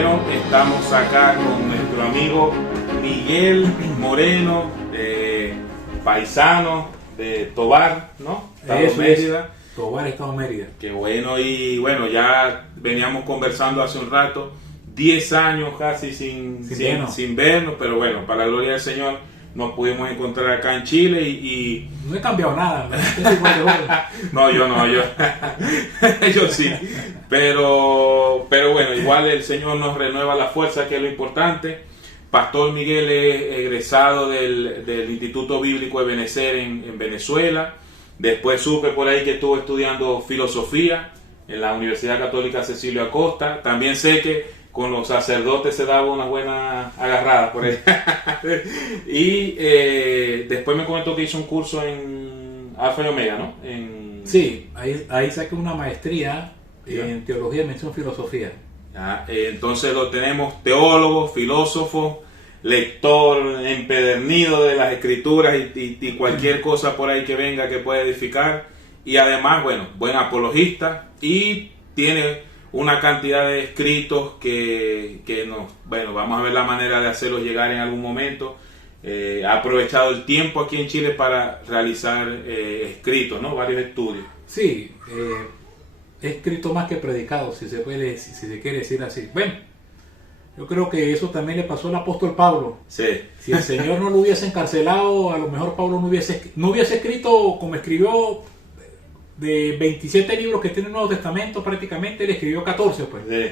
bueno, estamos acá con nuestro amigo Miguel Moreno, paisano de Tovar, ¿no? Estado Mérida. Tovar, Estado Mérida. Qué bueno, y bueno, ya veníamos conversando hace un rato, 10 años casi sin vernos, pero bueno, para la gloria del Señor nos pudimos encontrar acá en Chile y no he cambiado nada, no, yo yo sí, pero bueno, igual el Señor nos renueva la fuerza, que es lo importante. Pastor Miguel es egresado del Instituto Bíblico de Benecer en Venezuela. Después supe por ahí que estuvo estudiando filosofía en la Universidad Católica Cecilio Acosta. También sé que con los sacerdotes se daba una buena agarrada por ahí. Y después me comentó que hizo un curso en Alfa y Omega, ¿no? Sí, ahí saqué una maestría en Teología y Mención Filosofía. Entonces lo tenemos teólogo, filósofo, lector empedernido de las escrituras y cualquier cosa por ahí que venga que pueda edificar, y además, bueno, buen apologista, y tiene una cantidad de escritos que vamos a ver la manera de hacerlos llegar en algún momento. Ha aprovechado el tiempo aquí en Chile para realizar escritos, ¿no? Varios estudios. Sí, he escrito más que predicado, si se quiere decir así. Bueno, yo creo que eso también le pasó al apóstol Pablo. Sí. Si el Señor no lo hubiese encarcelado, a lo mejor Pablo no hubiese escrito como escribió. De 27 libros que tiene el Nuevo Testamento, prácticamente él escribió 14, pues. Sí.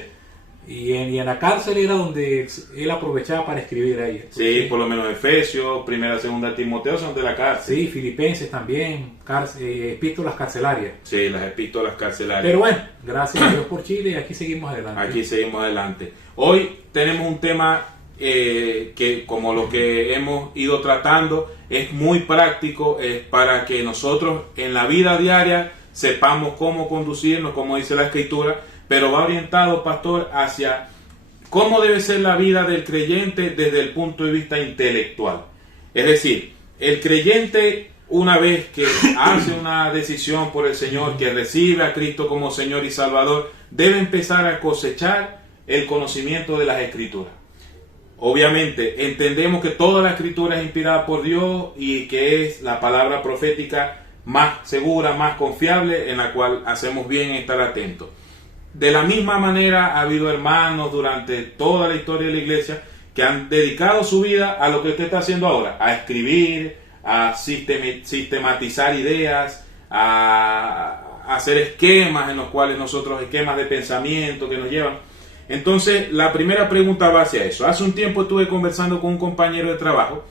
Y en la cárcel era donde él aprovechaba para escribir ahí. Sí, por lo menos Efesios, Primera, Segunda Timoteo son de la cárcel. Sí, Filipenses también, epístolas carcelarias. Sí, las epístolas carcelarias. Pero bueno, gracias a Dios por Chile, y aquí seguimos adelante. Aquí seguimos adelante. Hoy tenemos un tema que, como lo que hemos ido tratando, es muy práctico, es para que nosotros en la vida diaria sepamos cómo conducirnos, como dice la Escritura, pero va orientado, pastor, hacia cómo debe ser la vida del creyente desde el punto de vista intelectual. Es decir, el creyente, una vez que hace una decisión por el Señor, que recibe a Cristo como Señor y Salvador, debe empezar a cosechar el conocimiento de las Escrituras. Obviamente, entendemos que toda la Escritura es inspirada por Dios y que es la palabra profética más segura, más confiable, en la cual hacemos bien en estar atentos. De la misma manera, ha habido hermanos durante toda la historia de la iglesia que han dedicado su vida a lo que usted está haciendo ahora, a escribir, a sistematizar ideas, a hacer esquemas en los cuales esquemas de pensamiento que nos llevan. Entonces, la primera pregunta va hacia eso. Hace un tiempo estuve conversando con un compañero de trabajo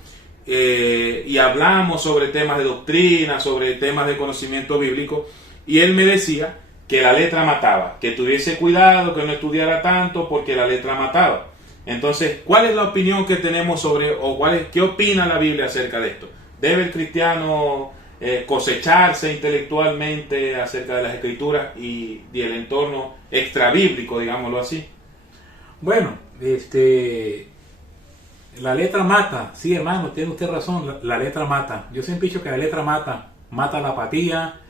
y hablamos sobre temas de doctrina, sobre temas de conocimiento bíblico, y él me decía que la letra mataba, que tuviese cuidado, que no estudiara tanto porque la letra mataba. Entonces, ¿cuál es la opinión que tenemos qué opina la Biblia acerca de esto? ¿Debe el cristiano cosecharse intelectualmente acerca de las Escrituras y el entorno extrabíblico, digámoslo así? Bueno, la letra mata. Sí, hermano, tiene usted razón, la letra mata. Yo siempre he dicho que la letra mata. Mata la apatía,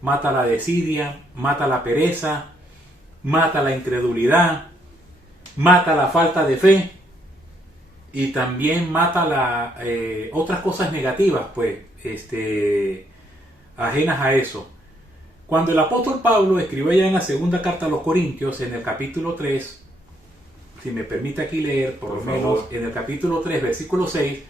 mata la desidia, mata la pereza, mata la incredulidad, mata la falta de fe, y también mata otras cosas negativas, pues, ajenas a eso. Cuando el apóstol Pablo escribió ya en la segunda carta a los Corintios, en el capítulo 3, si me permite aquí leer, por lo menos en el capítulo 3, versículo 6,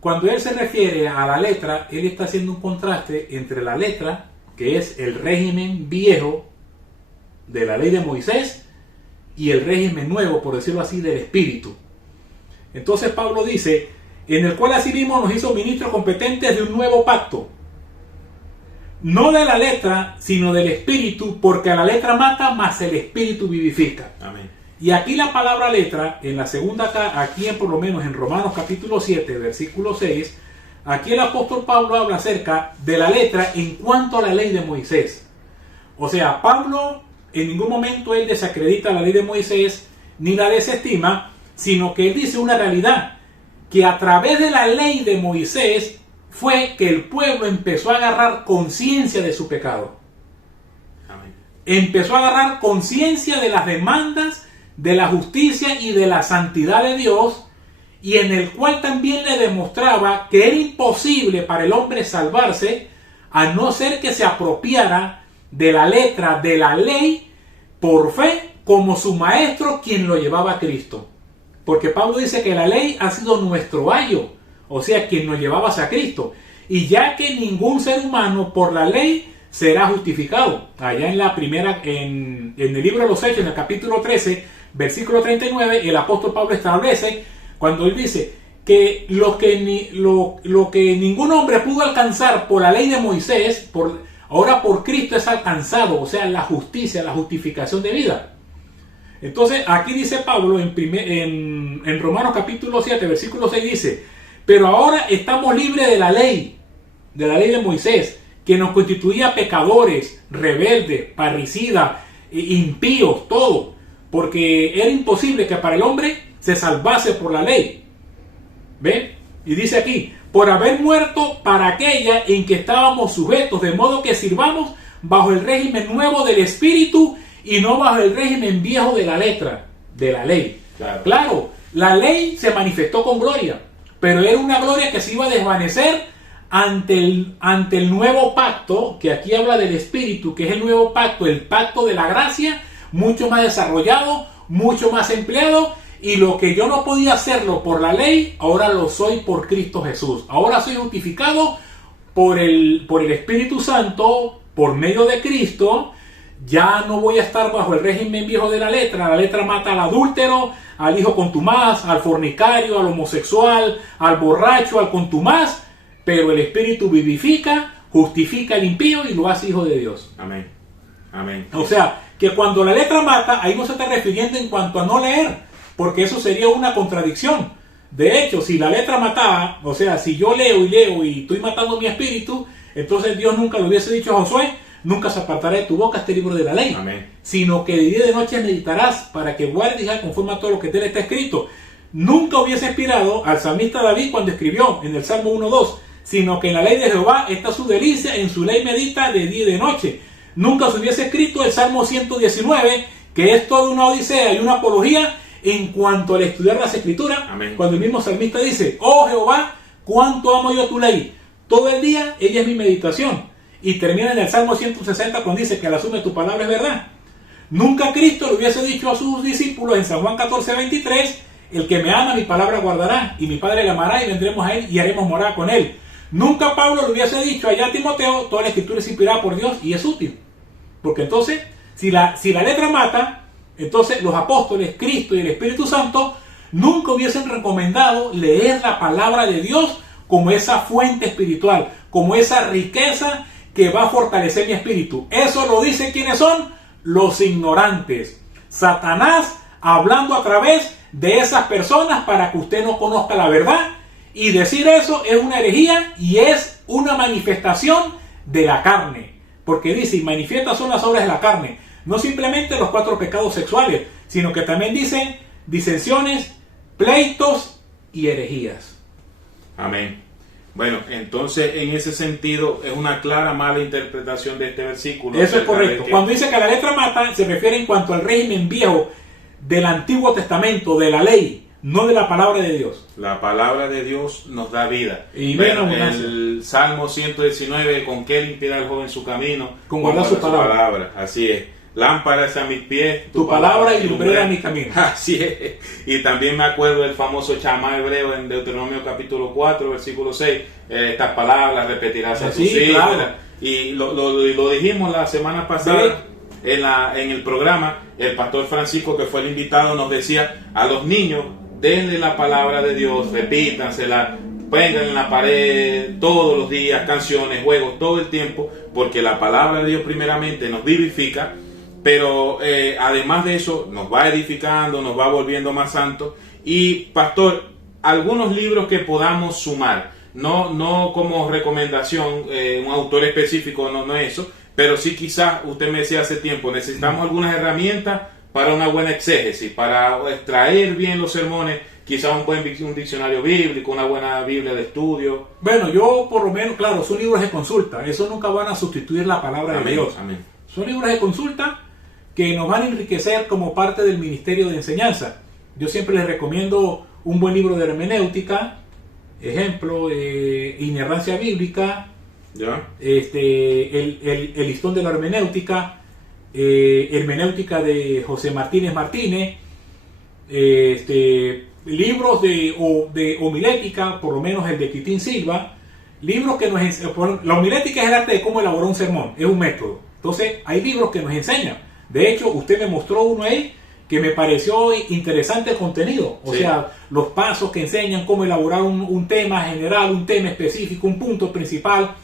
cuando él se refiere a la letra, él está haciendo un contraste entre la letra, que es el régimen viejo de la ley de Moisés, y el régimen nuevo, por decirlo así, del Espíritu. Entonces Pablo dice, en el cual asimismo nos hizo ministros competentes de un nuevo pacto, no de la letra, sino del Espíritu, porque a la letra mata, mas el Espíritu vivifica. Amén. Y aquí la palabra letra, en la segunda, aquí por lo menos en Romanos capítulo 7, versículo 6, aquí el apóstol Pablo habla acerca de la letra en cuanto a la ley de Moisés. O sea, Pablo en ningún momento él desacredita la ley de Moisés, ni la desestima, sino que él dice una realidad, que a través de la ley de Moisés fue que el pueblo empezó a agarrar conciencia de su pecado. Amén. Empezó a agarrar conciencia de las demandas de la justicia y de la santidad de Dios, y en el cual también le demostraba que era imposible para el hombre salvarse a no ser que se apropiara de la letra de la ley por fe, como su maestro quien lo llevaba a Cristo. Porque Pablo dice que la ley ha sido nuestro ayo, o sea, quien nos llevaba hacia Cristo. Y ya que ningún ser humano por la ley será justificado. Allá en la primera, en el libro de los Hechos, en el capítulo 13, versículo 39, el apóstol Pablo establece, cuando él dice que lo que ningún hombre pudo alcanzar por la ley de Moisés, ahora por Cristo es alcanzado, o sea, la justicia, la justificación de vida. Entonces, aquí dice Pablo en Romanos capítulo 7, versículo 6, dice: pero ahora estamos libres de la ley de Moisés, que nos constituía pecadores, rebeldes, parricidas, impíos, todo, porque era imposible que para el hombre se salvase por la ley. ¿Ven? Y dice aquí: por haber muerto para aquella en que estábamos sujetos, de modo que sirvamos bajo el régimen nuevo del Espíritu y no bajo el régimen viejo de la letra, de la ley. Claro, la ley se manifestó con gloria, pero era una gloria que se iba a desvanecer ante el nuevo pacto, que aquí habla del Espíritu, que es el nuevo pacto, el pacto de la gracia, mucho más desarrollado, mucho más empleado, y lo que yo no podía hacerlo por la ley, ahora lo soy por Cristo Jesús. Ahora soy justificado por el Espíritu Santo, por medio de Cristo. Ya no voy a estar bajo el régimen viejo de la letra. La letra mata al adúltero, al hijo contumaz, al fornicario, al homosexual, al borracho, al contumaz. Pero el Espíritu vivifica, justifica al impío y lo hace hijo de Dios. Amén. Amén. O sea, que cuando la letra mata, ahí no se está refiriendo en cuanto a no leer, porque eso sería una contradicción. De hecho, si la letra mataba, o sea, si yo leo y estoy matando mi espíritu, entonces Dios nunca le hubiese dicho a Josué: nunca se apartará de tu boca este libro de la ley. Amén. Sino que de día y de noche meditarás para que guardes ya conforme a todo lo que te está escrito. Nunca hubiese inspirado al salmista David cuando escribió en el Salmo 1:2, sino que en la ley de Jehová está su delicia, en su ley medita de día y de noche. Nunca se hubiese escrito el Salmo 119, que es toda una odisea y una apología en cuanto al estudiar las Escrituras. Amén. Cuando el mismo salmista dice: oh Jehová, cuánto amo yo tu ley, todo el día ella es mi meditación. Y termina en el Salmo 160 cuando dice que al asume tu palabra es verdad. Nunca Cristo le hubiese dicho a sus discípulos en San Juan 14:23: el que me ama mi palabra guardará, y mi Padre le amará, y vendremos a él y haremos morada con él. Nunca Pablo le hubiese dicho allá a Timoteo: toda la Escritura es inspirada por Dios y es útil. Porque entonces, si la letra mata, entonces los apóstoles, Cristo y el Espíritu Santo nunca hubiesen recomendado leer la palabra de Dios como esa fuente espiritual, como esa riqueza que va a fortalecer mi espíritu. Eso lo dicen ¿quiénes son? Los ignorantes. Satanás hablando a través de esas personas para que usted no conozca la verdad, y decir eso es una herejía y es una manifestación de la carne. Porque dice: y manifiestas son las obras de la carne. No simplemente los 4 pecados sexuales, sino que también dicen disensiones, pleitos y herejías. Amén. Bueno, entonces en ese sentido es una clara mala interpretación de este versículo. Eso es correcto. Cuando dice que la letra mata, se refiere en cuanto al régimen viejo del Antiguo Testamento, de la ley, no de la palabra de Dios. La palabra de Dios nos da vida. Y bueno, el Salmo 119: con qué limpiará el joven su camino, con guardar su palabra. Así es. Lámpara es a mis pies, tu palabra ilumbrará mi camino. Así es. Y también me acuerdo del famoso Chamá hebreo en Deuteronomio capítulo 4, versículo 6. Estas palabras repetirás a tus hijos. Claro. Y lo dijimos la semana pasada en el programa. El pastor Francisco, que fue el invitado, nos decía: a los niños denle la palabra de Dios, repítansela, pongan en la pared todos los días, canciones, juegos, todo el tiempo, porque la palabra de Dios primeramente nos vivifica, pero además de eso nos va edificando, nos va volviendo más santos. Y pastor, algunos libros que podamos sumar, no como recomendación, un autor específico, no eso, pero sí quizás, usted me decía hace tiempo, necesitamos algunas herramientas para una buena exégesis, para extraer bien los sermones, quizás un diccionario bíblico, una buena Biblia de estudio. Bueno, yo por lo menos, claro, son libros de consulta, eso nunca van a sustituir la palabra de Dios. Amén. Son libros de consulta, que nos van a enriquecer como parte del ministerio de enseñanza. Yo siempre les recomiendo un buen libro de hermenéutica, ejemplo, Inerrancia Bíblica, ¿Ya? el listón de la hermenéutica, hermenéutica de José Martínez Martínez, libros de homilética, por lo menos el de Quitín Silva, libros que la homilética es el arte de cómo elaborar un sermón, es un método. Entonces hay libros que nos enseñan. De hecho, usted me mostró uno ahí que me pareció interesante el contenido, o sea, los pasos que enseñan cómo elaborar un tema general, un tema específico, un punto principal.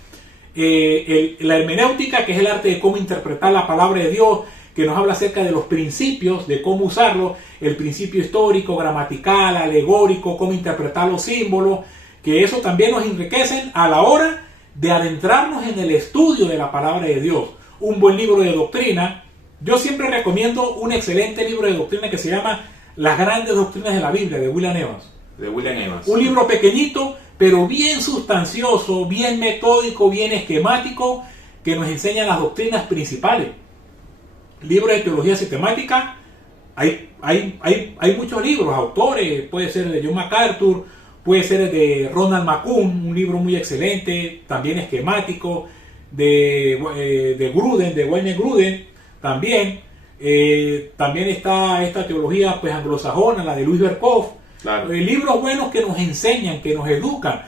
La hermenéutica, que es el arte de cómo interpretar la palabra de Dios, que nos habla acerca de los principios, de cómo usarlo, el principio histórico, gramatical, alegórico, cómo interpretar los símbolos, que eso también nos enriquecen a la hora de adentrarnos en el estudio de la palabra de Dios. Un buen libro de doctrina. Yo siempre recomiendo un excelente libro de doctrina que se llama Las Grandes Doctrinas de la Biblia, de William Evans. De William Evans. Un libro pequeñito, pero bien sustancioso, bien metódico, bien esquemático, que nos enseña las doctrinas principales. Libros de teología sistemática, hay muchos libros, autores, puede ser de John MacArthur, puede ser de Ronald McCoon, un libro muy excelente, también esquemático, de Gruden, de Wayne Gruden, también. También está esta teología pues anglosajona, la de Louis Berkhoff. Claro. Libros buenos que nos enseñan, que nos educan,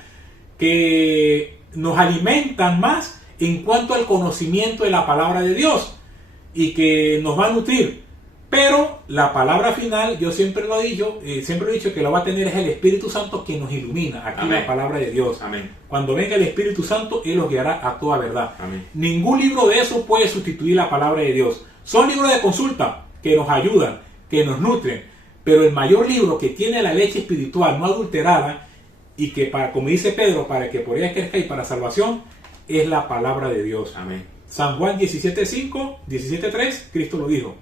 que nos alimentan más en cuanto al conocimiento de la palabra de Dios y que nos va a nutrir. Pero la palabra final, yo siempre lo he dicho que lo va a tener es el Espíritu Santo quien nos ilumina. Aquí Amén. La palabra de Dios. Amén. Cuando venga el Espíritu Santo, Él los guiará a toda verdad. Amén. Ningún libro de eso puede sustituir la palabra de Dios. Son libros de consulta que nos ayudan, que nos nutren. Pero el mayor libro que tiene la leche espiritual no adulterada y que, como dice Pedro, para que por ella crezca y para salvación, es la palabra de Dios. Amén. San Juan 17:5, 17:3, Cristo lo dijo.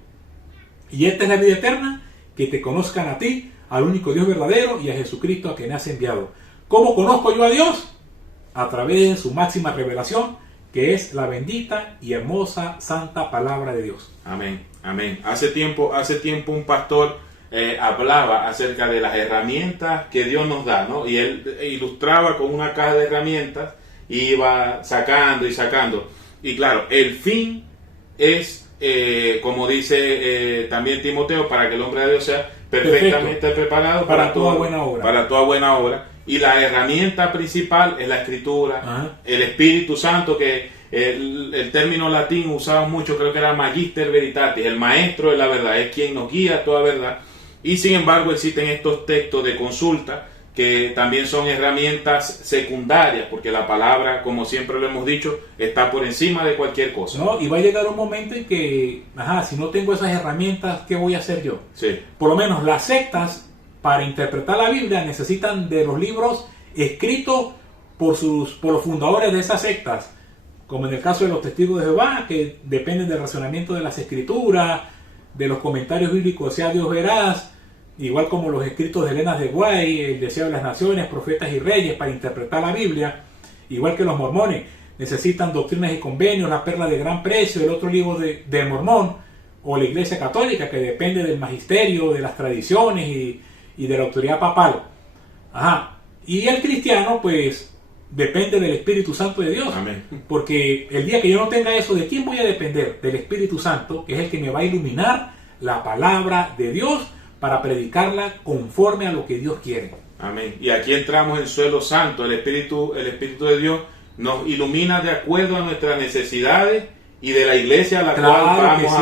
Y esta es la vida eterna, que te conozcan a ti, al único Dios verdadero, y a Jesucristo a quien me has enviado. ¿Cómo conozco yo a Dios? A través de su máxima revelación, que es la bendita y hermosa santa palabra de Dios. Amén. Amén. Hace tiempo un pastor hablaba acerca de las herramientas que Dios nos da, ¿no? Y él ilustraba con una caja de herramientas y iba sacando y sacando. Y claro, el fin es, como dice también Timoteo, para que el hombre de Dios sea perfectamente preparado para toda buena obra. Para toda buena obra. Y la herramienta principal es la Escritura. Ajá. El Espíritu Santo, que el término latín usaba mucho, creo que era Magister Veritatis, el maestro de la verdad, es quien nos guía a toda verdad. Y sin embargo existen estos textos de consulta que también son herramientas secundarias, porque la palabra, como siempre lo hemos dicho, está por encima de cualquier cosa. No, y va a llegar un momento en que, si no tengo esas herramientas, ¿qué voy a hacer yo? Sí. Por lo menos las sectas, para interpretar la Biblia, necesitan de los libros escritos por los fundadores de esas sectas, como en el caso de los testigos de Jehová, que dependen del razonamiento de las escrituras, de los comentarios bíblicos, sea Dios veraz, igual como los escritos de Elena de White, El deseo de las naciones, Profetas y Reyes, para interpretar la Biblia, igual que los mormones, necesitan Doctrinas y Convenios, La Perla de Gran Precio, el otro libro de Mormón, o la Iglesia Católica, que depende del magisterio, de las tradiciones y de la autoridad papal. Y el cristiano, pues, depende del Espíritu Santo de Dios. Amén. Porque el día que yo no tenga eso, ¿de quién voy a depender? Del Espíritu Santo, que es el que me va a iluminar la palabra de Dios para predicarla conforme a lo que Dios quiere. Amén. Y aquí entramos en suelo santo. El Espíritu de Dios nos ilumina de acuerdo a nuestras necesidades y de la iglesia a la cual vamos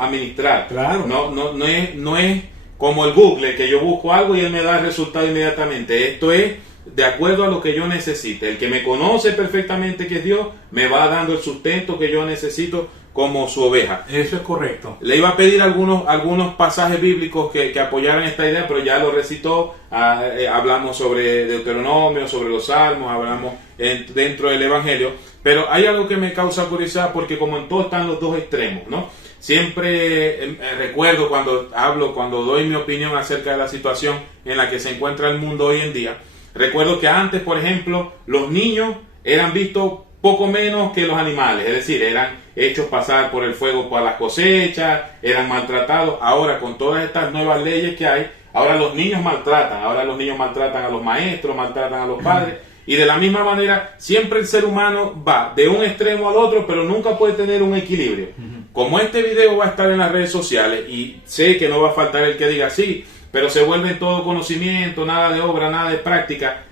a ministrar. Claro. No es como el Google, que yo busco algo y él me da el resultado inmediatamente. Esto es de acuerdo a lo que yo necesite. El que me conoce perfectamente, que es Dios, me va dando el sustento que yo necesito como su oveja. Eso es correcto. Le iba a pedir algunos pasajes bíblicos que apoyaran esta idea, pero ya lo recitó. Hablamos sobre Deuteronomio, sobre los Salmos, hablamos dentro del Evangelio. Pero hay algo que me causa curiosidad, porque como en todo están los dos extremos, ¿no? Siempre recuerdo cuando doy mi opinión acerca de la situación en la que se encuentra el mundo hoy en día. Recuerdo que antes, por ejemplo, los niños eran vistos poco menos que los animales, es decir, eran hechos pasar por el fuego para las cosechas, eran maltratados. Ahora, con todas estas nuevas leyes que hay, ahora los niños maltratan a los maestros, maltratan a los padres, y de la misma manera siempre el ser humano va de un extremo al otro, pero nunca puede tener un equilibrio. Como este video va a estar en las redes sociales, y sé que no va a faltar el que diga sí, pero se vuelve todo conocimiento, nada de obra, nada de práctica,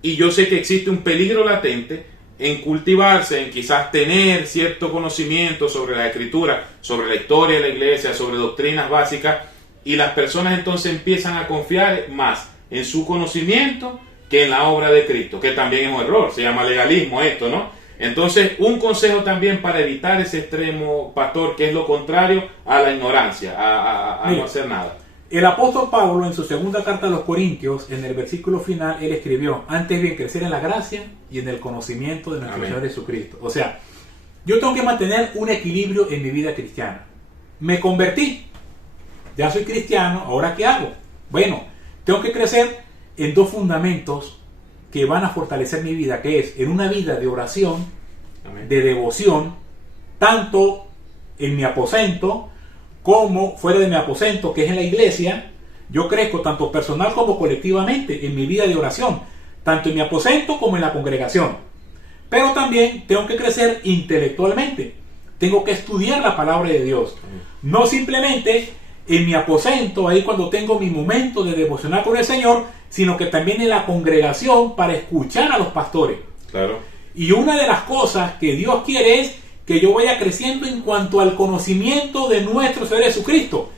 y yo sé que existe un peligro latente en cultivarse, en quizás tener cierto conocimiento sobre la escritura, sobre la historia de la iglesia, sobre doctrinas básicas, y las personas entonces empiezan a confiar más en su conocimiento que en la obra de Cristo, que también es un error, se llama legalismo esto, ¿no? Entonces, un consejo también para evitar ese extremo, pastor, que es lo contrario a la ignorancia, a no hacer nada. El apóstol Pablo, en su segunda carta a los Corintios, en el versículo final, él escribió: antes bien crecer en la gracia y en el conocimiento de nuestro Señor Jesucristo. O sea, yo tengo que mantener un equilibrio en mi vida cristiana. Me convertí, ya soy cristiano, ¿ahora qué hago? Bueno, tengo que crecer en dos fundamentos que van a fortalecer mi vida, que es en una vida de oración, de devoción, tanto en mi aposento como fuera de mi aposento, que es en la iglesia. Yo crezco tanto personal como colectivamente en mi vida de oración, tanto en mi aposento como en la congregación. Pero también tengo que crecer intelectualmente. Tengo que estudiar la palabra de Dios. No simplemente en mi aposento, ahí cuando tengo mi momento de devocionar con el Señor, sino que también en la congregación para escuchar a los pastores. Claro. Y una de las cosas que Dios quiere es que yo vaya creciendo en cuanto al conocimiento de nuestro Señor Jesucristo.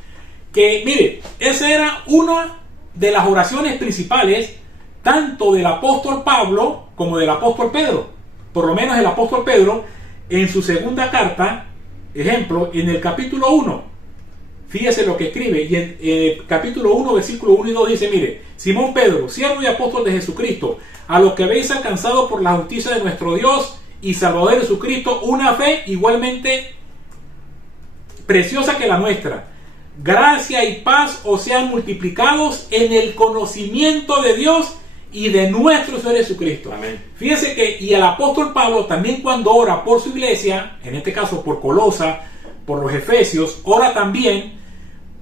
Que, mire, esa era una de las oraciones principales, tanto del apóstol Pablo como del apóstol Pedro. Por lo menos el apóstol Pedro, en su segunda carta, ejemplo, en el capítulo 1, fíjese lo que escribe, y en el capítulo 1, versículo 1 y 2 dice: mire, Simón Pedro, siervo y apóstol de Jesucristo, a los que habéis alcanzado por la justicia de nuestro Dios y Salvador Jesucristo una fe igualmente preciosa que la nuestra. Gracia y paz os sean multiplicados en el conocimiento de Dios y de nuestro Señor Jesucristo. Amén. Fíjese que, y el apóstol Pablo también, cuando ora por su iglesia, en este caso por Colosa, por los Efesios, ora también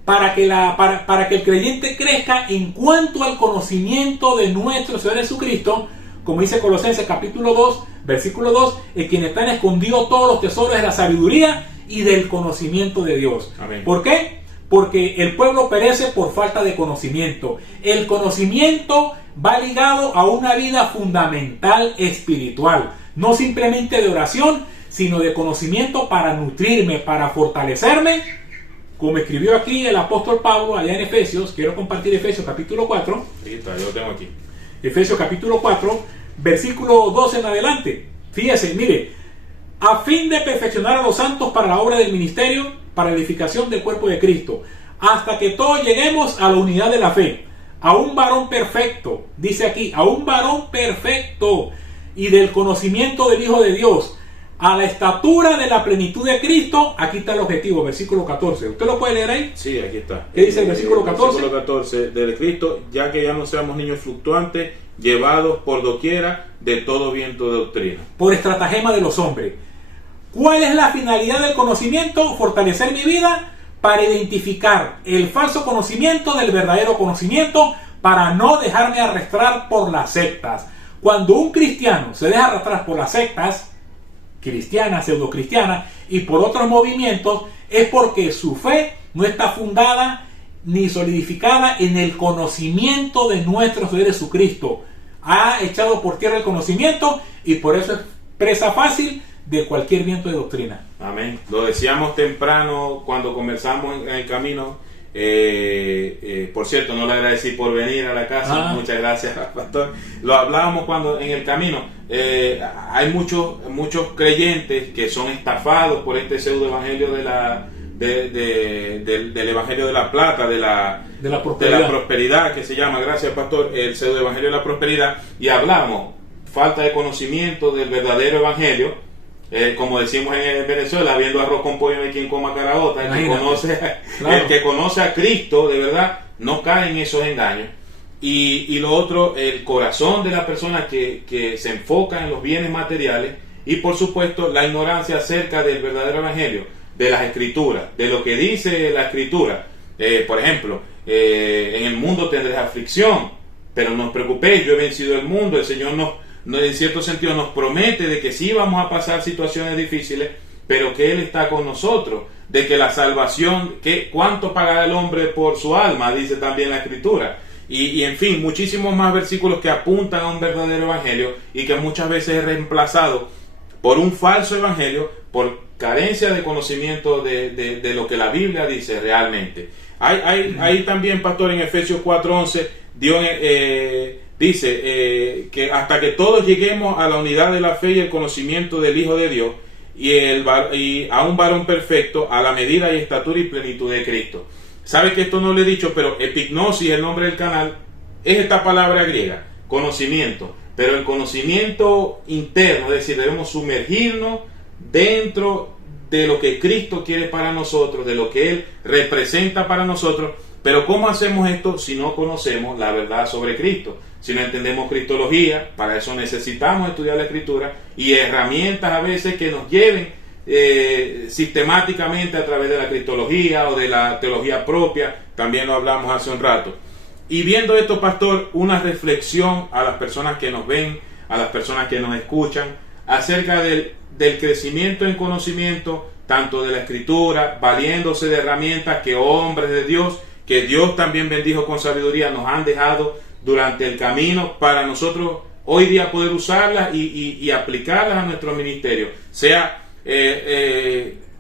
para que el creyente crezca en cuanto al conocimiento de nuestro Señor Jesucristo, como dice Colosenses capítulo 2, versículo 2, en quien están escondidos todos los tesoros de la sabiduría y del conocimiento de Dios. Amén. ¿Por qué? Porque el pueblo perece por falta de conocimiento. El conocimiento va ligado a una vida fundamental espiritual, no simplemente de oración, sino de conocimiento para nutrirme, para fortalecerme, como escribió aquí el apóstol Pablo allá en Efesios. Quiero compartir Efesios capítulo 4. Ahí está, yo lo tengo aquí. Efesios capítulo 4, versículo 12 en adelante. Fíjese, mire: a fin de perfeccionar a los santos para la obra del ministerio, para la edificación del cuerpo de Cristo, hasta que todos lleguemos a la unidad de la fe, a un varón perfecto, dice aquí, a un varón perfecto, y del conocimiento del Hijo de Dios, a la estatura de la plenitud de Cristo. Aquí está el objetivo, versículo 14. ¿Usted lo puede leer ahí? Sí, aquí está. ¿Qué dice el versículo 14? Versículo 14 del Cristo, ya que ya no seamos niños fluctuantes, llevados por doquiera de todo viento de doctrina. Por estratagema de los hombres. ¿Cuál es la finalidad del conocimiento? Fortalecer mi vida para identificar el falso conocimiento del verdadero conocimiento, para no dejarme arrastrar por las sectas. Cuando un cristiano se deja arrastrar por las sectas cristianas, pseudocristianas y por otros movimientos, es porque su fe no está fundada ni solidificada en el conocimiento de nuestro Señor Jesucristo. Ha echado por tierra el conocimiento y por eso es presa fácil de cualquier viento de doctrina. Amén. Lo decíamos temprano cuando conversamos en el camino. Por cierto, no le agradecí por venir a la casa. Muchas gracias, pastor. Lo hablábamos cuando en el camino. Hay muchos creyentes que son estafados por este pseudo evangelio del evangelio de la plata, de la prosperidad, que se llama, gracias pastor, el pseudo evangelio de la prosperidad. Y hablamos falta de conocimiento del verdadero evangelio. Como decimos en Venezuela, viendo arroz con pollo no hay quien coma caraota. El que conoce a Cristo de verdad no cae en esos engaños. Y lo otro, el corazón de la persona que se enfoca en los bienes materiales y por supuesto la ignorancia acerca del verdadero evangelio, de las escrituras, de lo que dice la escritura. Por ejemplo, en el mundo tendréis aflicción, pero no os preocupéis, yo he vencido el mundo. El Señor en cierto sentido nos promete de que sí vamos a pasar situaciones difíciles, pero que Él está con nosotros, de que la salvación, que cuánto pagará el hombre por su alma, dice también la escritura. Y en fin, muchísimos más versículos que apuntan a un verdadero evangelio y que muchas veces es reemplazado por un falso evangelio, por carencia de conocimiento de lo que la Biblia dice realmente. Hay también, pastor, en Efesios 4:11, Dios dice que hasta que todos lleguemos a la unidad de la fe y el conocimiento del Hijo de Dios y a un varón perfecto, a la medida y estatura y plenitud de Cristo. Sabe que esto no lo he dicho, pero epignosis, el nombre del canal, es esta palabra griega, conocimiento, pero el conocimiento interno, es decir, debemos sumergirnos dentro de lo que Cristo quiere para nosotros, de lo que Él representa para nosotros. Pero ¿cómo hacemos esto si no conocemos la verdad sobre Cristo? Si no entendemos cristología, para eso necesitamos estudiar la Escritura y herramientas a veces que nos lleven sistemáticamente a través de la cristología o de la teología propia. También lo hablamos hace un rato. Y viendo esto, pastor, una reflexión a las personas que nos ven, a las personas que nos escuchan, acerca del crecimiento en conocimiento, tanto de la Escritura, valiéndose de herramientas que hombres de Dios, que Dios también bendijo con sabiduría, nos han dejado durante el camino para nosotros hoy día poder usarlas y aplicarlas a nuestro ministerio.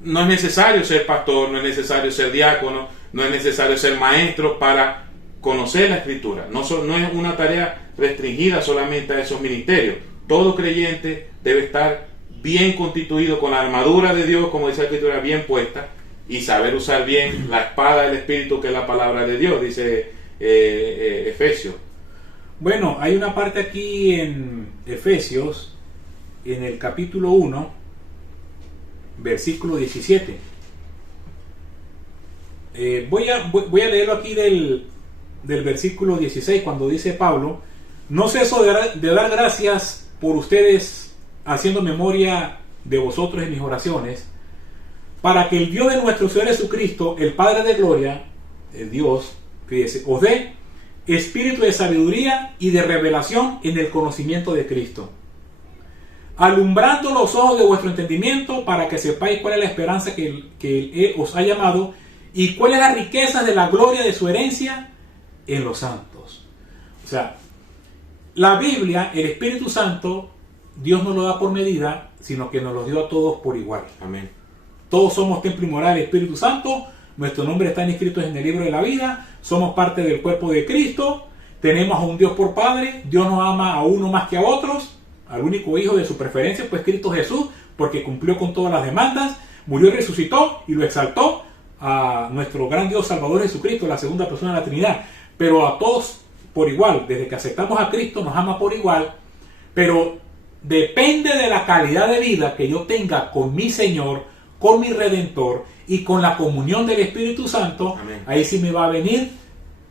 No es necesario ser pastor, no es necesario ser diácono, no es necesario ser maestro para conocer la Escritura. No es una tarea restringida solamente a esos ministerios. Todo creyente debe estar bien constituido con la armadura de Dios, como dice la Escritura, bien puesta, y saber usar bien la espada del Espíritu, que es la palabra de Dios, dice Efesios. Bueno, hay una parte aquí en Efesios, en el capítulo 1, versículo 17. Voy a leerlo aquí del versículo 16, cuando dice Pablo: no ceso de dar gracias por ustedes, haciendo memoria de vosotros en mis oraciones, para que el Dios de nuestro Señor Jesucristo, el Padre de gloria, el Dios, fíjese, os dé espíritu de sabiduría y de revelación en el conocimiento de Cristo, alumbrando los ojos de vuestro entendimiento, para que sepáis cuál es la esperanza que Él os ha llamado y cuál es la riqueza de la gloria de su herencia en los santos. O sea, la Biblia, el Espíritu Santo, Dios no lo da por medida, sino que nos lo dio a todos por igual. Amén. Todos somos templo y morada del Espíritu Santo. Nuestros nombres están inscritos en el libro de la vida. Somos parte del cuerpo de Cristo. Tenemos a un Dios por Padre. Dios nos ama a uno más que a otros. Al único Hijo de su preferencia, pues Cristo Jesús, porque cumplió con todas las demandas, murió y resucitó y lo exaltó a nuestro gran Dios Salvador Jesucristo, la segunda persona de la Trinidad. Pero a todos por igual. Desde que aceptamos a Cristo nos ama por igual. Pero depende de la calidad de vida que yo tenga con mi Señor, con mi Redentor y con la comunión del Espíritu Santo. Amén. Ahí sí me va a venir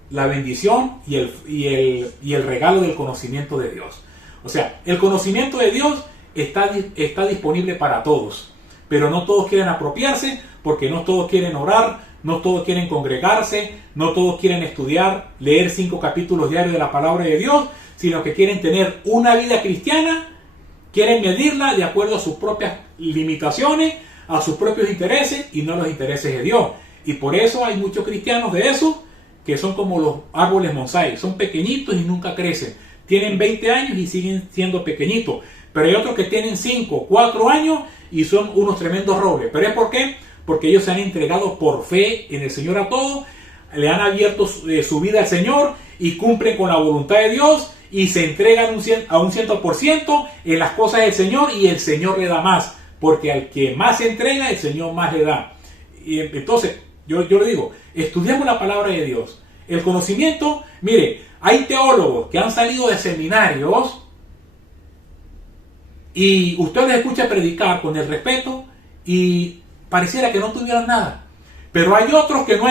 la bendición y el regalo del conocimiento de Dios. O sea, el conocimiento de Dios está disponible para todos, pero no todos quieren apropiarse, porque no todos quieren orar, no todos quieren congregarse, no todos quieren estudiar, leer 5 capítulos diarios de la palabra de Dios, sino que quieren tener una vida cristiana, quieren medirla de acuerdo a sus propias limitaciones, a sus propios intereses y no los intereses de Dios. Y por eso hay muchos cristianos de esos que son como los árboles bonsái, son pequeñitos y nunca crecen. Tienen 20 años y siguen siendo pequeñitos. Pero hay otros que tienen 5, 4 años y son unos tremendos robles. ¿Pero es por qué? Porque ellos se han entregado por fe en el Señor a todos, le han abierto su vida al Señor y cumplen con la voluntad de Dios y se entregan a un 100% en las cosas del Señor, y el Señor le da más. Porque al que más se entrega, el Señor más le da. Y entonces, yo le digo, estudiamos la palabra de Dios. El conocimiento, mire, hay teólogos que han salido de seminarios y usted les escucha predicar con el respeto y pareciera que no tuvieran nada. Pero hay otros que no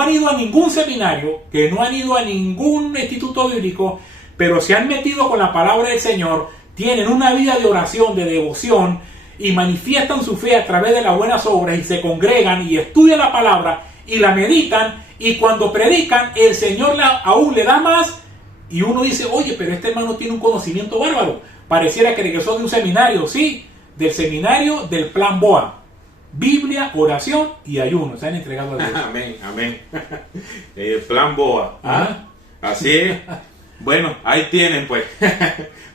han ido a ningún seminario, que no han ido a ningún instituto bíblico, pero se han metido con la palabra del Señor, tienen una vida de oración, de devoción, y manifiestan su fe a través de las buenas obras, y se congregan y estudian la palabra y la meditan, y cuando predican el Señor aún le da más, y uno dice, oye, pero este hermano tiene un conocimiento bárbaro, pareciera que regresó de un seminario, sí, del seminario del Plan BOA, Biblia, oración y ayuno, se han entregado a Dios. Amén, amén. El Plan BOA. ¿Ah? Así es. Bueno, ahí tienen pues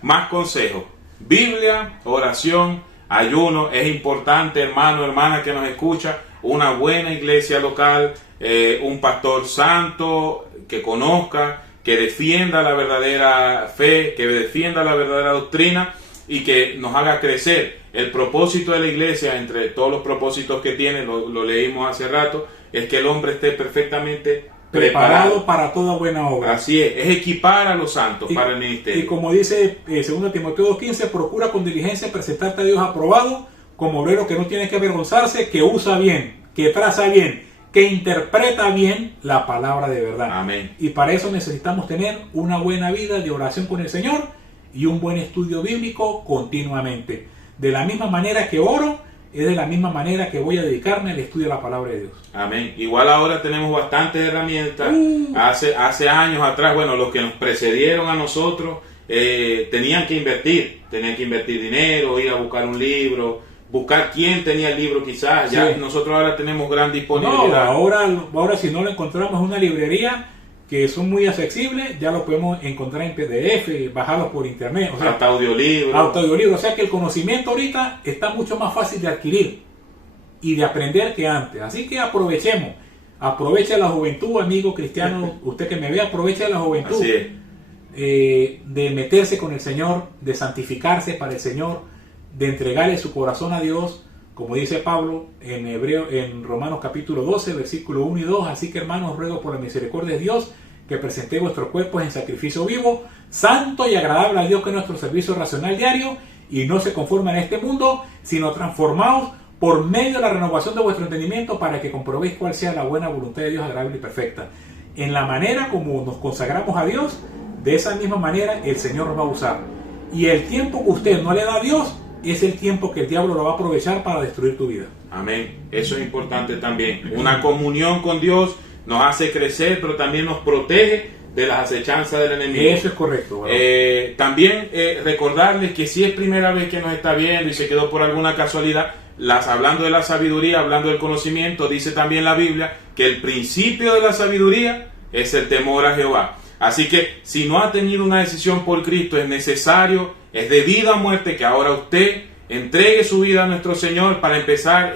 más consejos. Biblia, oración, ayuno. Es importante, hermano, hermana que nos escucha, una buena iglesia local, un pastor santo que conozca, que defienda la verdadera fe, que defienda la verdadera doctrina y que nos haga crecer. El propósito de la iglesia, entre todos los propósitos que tiene, lo leímos hace rato, es que el hombre esté perfectamente preparado para toda buena obra. Así es equipar a los santos para el ministerio. Y como dice 2 Timoteo 2:15, procura con diligencia presentarte a Dios aprobado, como obrero que no tiene que avergonzarse, que usa bien, que traza bien, que interpreta bien la palabra de verdad. Amén. Y para eso necesitamos tener una buena vida de oración con el Señor y un buen estudio bíblico continuamente. De la misma manera que oro, es de la misma manera que voy a dedicarme al estudio de la palabra de Dios. Amén. Igual ahora tenemos bastantes herramientas. Hace años atrás, bueno, los que nos precedieron a nosotros tenían que invertir dinero, ir a buscar un libro, buscar quién tenía el libro quizás. Ya sí. Nosotros ahora tenemos gran disponibilidad. No, ahora si no lo encontramos en una librería que son muy accesibles, ya lo podemos encontrar en PDF, bajarlos por internet. O sea, hasta audiolibros. O sea que el conocimiento ahorita está mucho más fácil de adquirir y de aprender que antes. Así que aprovechemos. Aprovecha la juventud, amigo cristiano. Usted que me ve, aprovecha la juventud. Así es. De meterse con el Señor, de santificarse para el Señor, de entregarle su corazón a Dios, como dice Pablo en Romanos capítulo 12, versículo 1 y 2. Así que, hermanos, ruego por la misericordia de Dios que presentéis vuestros cuerpos en sacrificio vivo, santo y agradable a Dios, que es nuestro servicio racional diario, y no se conformen a este mundo, sino transformaos por medio de la renovación de vuestro entendimiento, para que comprobéis cuál sea la buena voluntad de Dios, agradable y perfecta. En la manera como nos consagramos a Dios, de esa misma manera el Señor nos va a usar. Y el tiempo que usted no le da a Dios es el tiempo que el diablo lo va a aprovechar para destruir tu vida. Amén. Eso es importante también. Una comunión con Dios nos hace crecer, pero también nos protege de las acechanzas del enemigo. Eso es correcto. También recordarles que si es primera vez que nos está viendo y se quedó por alguna casualidad, hablando de la sabiduría, hablando del conocimiento, dice también la Biblia que el principio de la sabiduría es el temor a Jehová. Así que si no ha tenido una decisión por Cristo, es necesario, es de vida o muerte, que ahora usted entregue su vida a nuestro Señor para empezar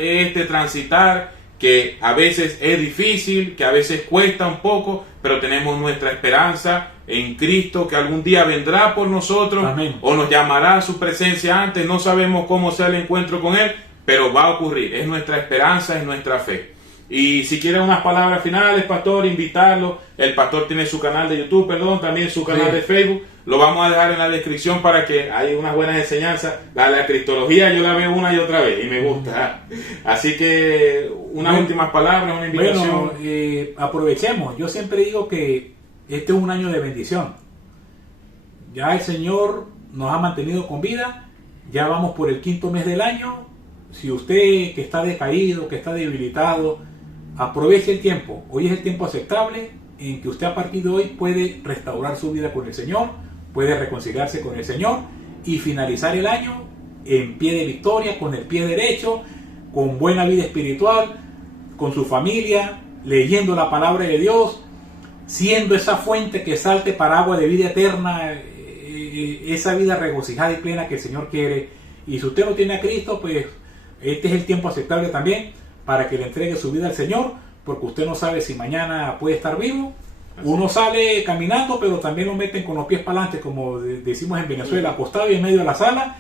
transitar, que a veces es difícil, que a veces cuesta un poco, pero tenemos nuestra esperanza en Cristo, que algún día vendrá por nosotros. Amén. O nos llamará a su presencia antes. No sabemos cómo sea el encuentro con Él, pero va a ocurrir. Es nuestra esperanza, es nuestra fe. Y si quieren unas palabras finales, pastor, invitarlo. El pastor tiene su canal de YouTube, también su canal de Facebook. Lo vamos a dejar en la descripción para que haya unas buenas enseñanzas. La cristología yo la veo una y otra vez y me gusta. Así que unas últimas palabras, una invitación. Bueno, aprovechemos. Yo siempre digo que este es un año de bendición. Ya el Señor nos ha mantenido con vida. Ya vamos por el 5º mes del año. Si usted que está decaído, que está debilitado, aproveche el tiempo. Hoy es el tiempo aceptable en que usted a partir de hoy puede restaurar su vida con el Señor, puede reconciliarse con el Señor y finalizar el año en pie de victoria, con el pie derecho, con buena vida espiritual, con su familia, leyendo la palabra de Dios, siendo esa fuente que salte para agua de vida eterna, esa vida regocijada y plena que el Señor quiere. Y si usted no tiene a Cristo, pues este es el tiempo aceptable también para que le entregue su vida al Señor, porque usted no sabe si mañana puede estar vivo. Uno sale caminando, pero también lo meten con los pies para adelante, como decimos en Venezuela, acostado y en medio de la sala,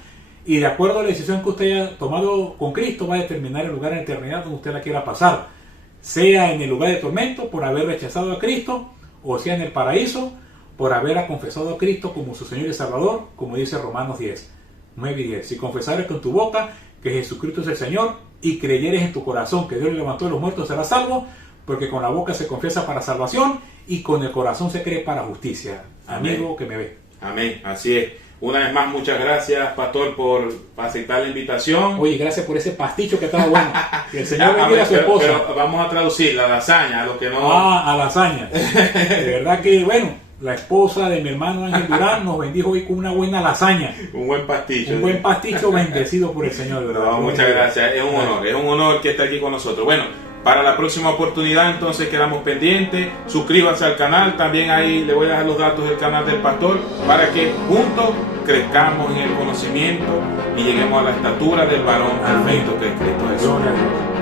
y de acuerdo a la decisión que usted haya tomado con Cristo, va a determinar el lugar en la eternidad donde usted la quiera pasar, sea en el lugar de tormento por haber rechazado a Cristo, o sea en el paraíso por haber confesado a Cristo como su Señor y Salvador, como dice Romanos 10, 9 y 10. Si confesares con tu boca que Jesucristo es el Señor y creyeres en tu corazón que Dios le levantó de los muertos, serás salvo, porque con la boca se confiesa para salvación y con el corazón se cree para justicia. Amigo que me ve. Amén, así es. Una vez más, muchas gracias, pastor, por aceptar la invitación. Oye, gracias por ese pasticho que estaba bueno. Que el Señor bendiga a su esposa. Pero vamos a traducir la lasaña, a los que no... A lasaña. De verdad que, bueno, la esposa de mi hermano Ángel Durán nos bendijo hoy con una buena lasaña. Un buen pasticho. Un buen pasticho bendecido por el Señor, de verdad. No, muchas gracias, es un honor que esté aquí con nosotros. Bueno, para la próxima oportunidad entonces quedamos pendientes. Suscríbase al canal, también ahí le voy a dejar los datos del canal del pastor para que juntos crezcamos en el conocimiento y lleguemos a la estatura del varón perfecto que es Cristo Jesús. Gloria a Dios.